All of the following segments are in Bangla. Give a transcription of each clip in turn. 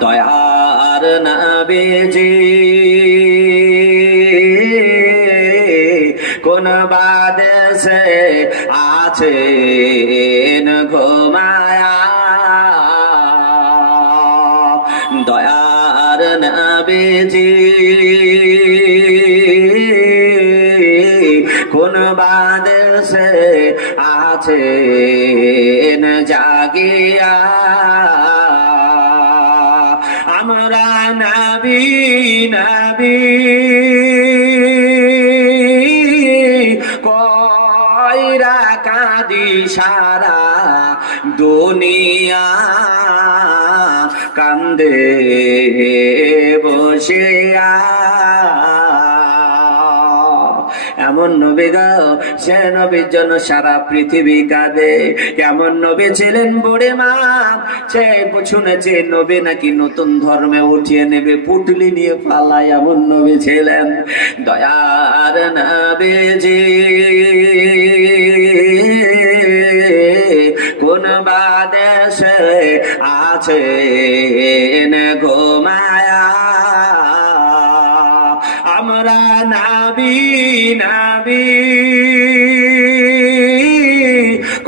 দয়ার নবীজি। কোন বাদেশে আছেন ঘুমায়া? দয়ার নবীজি। কোন বাদেশে আছেন জাগিয়া? নবী। কয়রা কাঁদি সারা দুনিয়া। কান্দে বসিয়া এমন নবী গাও সে নবীর জন্য সারা পৃথিবী কাঁদে। কেমন নবী ছিলেন বুড়ে মা? সে শুনেছে নবী নাকি নতুন ধর্মে উঠিয়ে নেবে, পুটলি নিয়ে পালায় এমন নবী ছিলেন। দয়ার নবীজি, কোন বাদেশে আছেন ঘুমায়া আমরা নাবি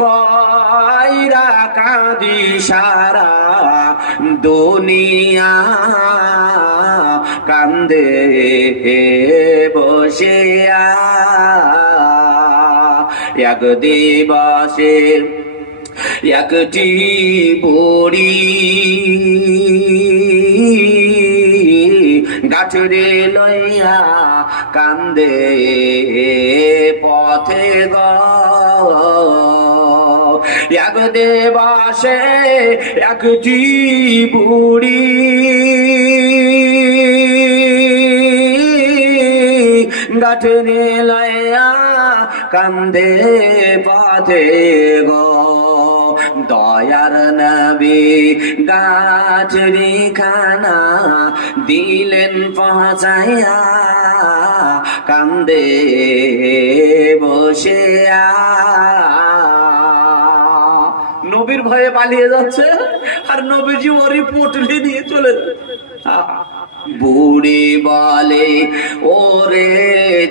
কয়রা কাঁদি সারা দুনিয়া কান্দে বসিয়া। এক দিবসে একটি বড়ি গাছরে লইয়া কান্দে পথে গ। এক দেবাসে একটি বুড়ি গাছরে লইয়া কান্দে পথে গো। দয়ার নবী গাছরি খানা দিলেন পৌঁছাইয়া কান্দে বসে নবীর ভয়ে পালিয়ে যাচ্ছে আর নবীজি ওরই পটলি নিয়ে চলে বুড়ি বলে, ওরে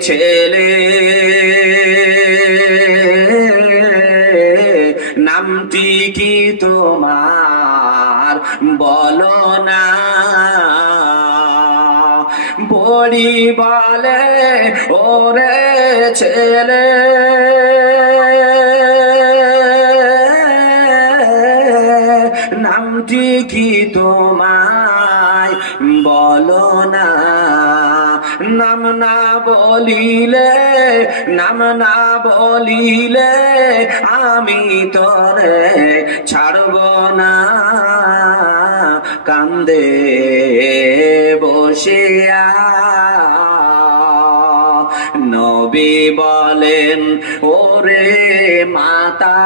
ছেলে, নামটি কি তোমার? বলো না। বড়ি বলে, ওরে ছেলে। নামটি কি তোমায় বলো না? নাম না বলিলে, নাম না বলিলে আমি তোরে ছাড়ব না। কান্দে বসিয়া নবী বলেন ওরে মাতা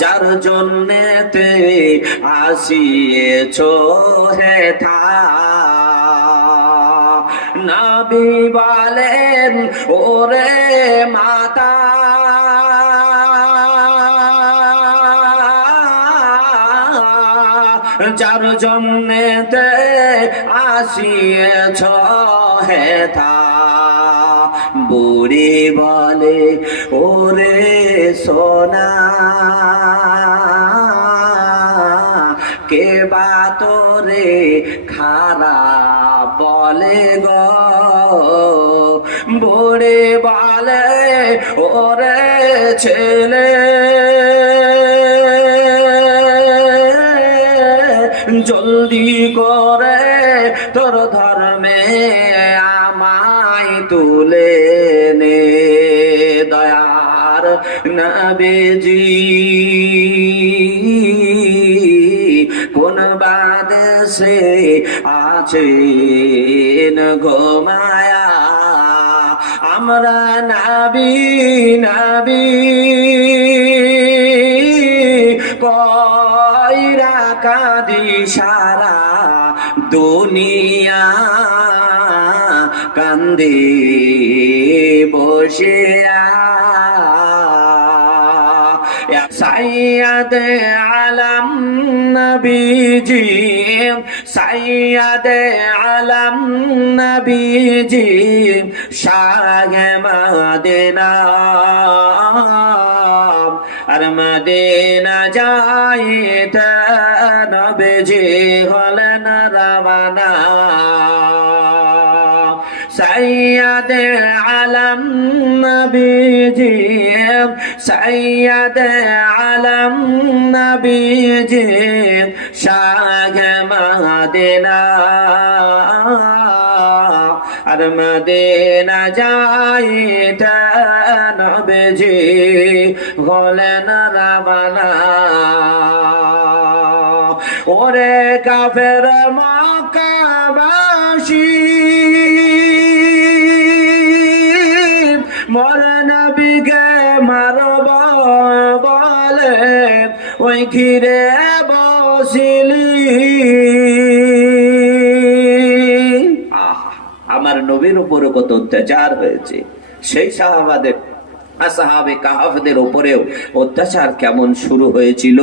যার জন্যেতে আসিয়েছ হে থা নবী বলেন ওরে মাতা যার জন্যেতে আসিয়েছ হে থা বুড়ি বলে, ওরে সোনা কে বা তোরে খারা বলে গো? বুড়ি বলে, ওরে ছেলে জলদি করে তোর ধর্মে আমায় তুলে নে। দয়ার নবেজি, কোন বাদেশে আছেন ঘুমায়া আমরা নাবি নাবি। বসিয়া সাইয়াদ আলম নবীজি সাইয়াদ আলম নবীজি শাহ মদিনা আর মদিনা যাইতে নবীজি হলেন রবানা সৈয়দ আলম নবীজি সৈয়দ আলম নবীজি শাহ মদিনা আর মদিনা যাইতে নবীজি হলেন রাবানা ওরে কাফের মকাবাসী ঘিরে বসিলি। আমার নবীর উপরে কত অত্যাচার হয়েছে। সেই সাহাবাদের সাহাবে কাহাফদের উপরেও অত্যাচার কেমন শুরু হয়েছিল?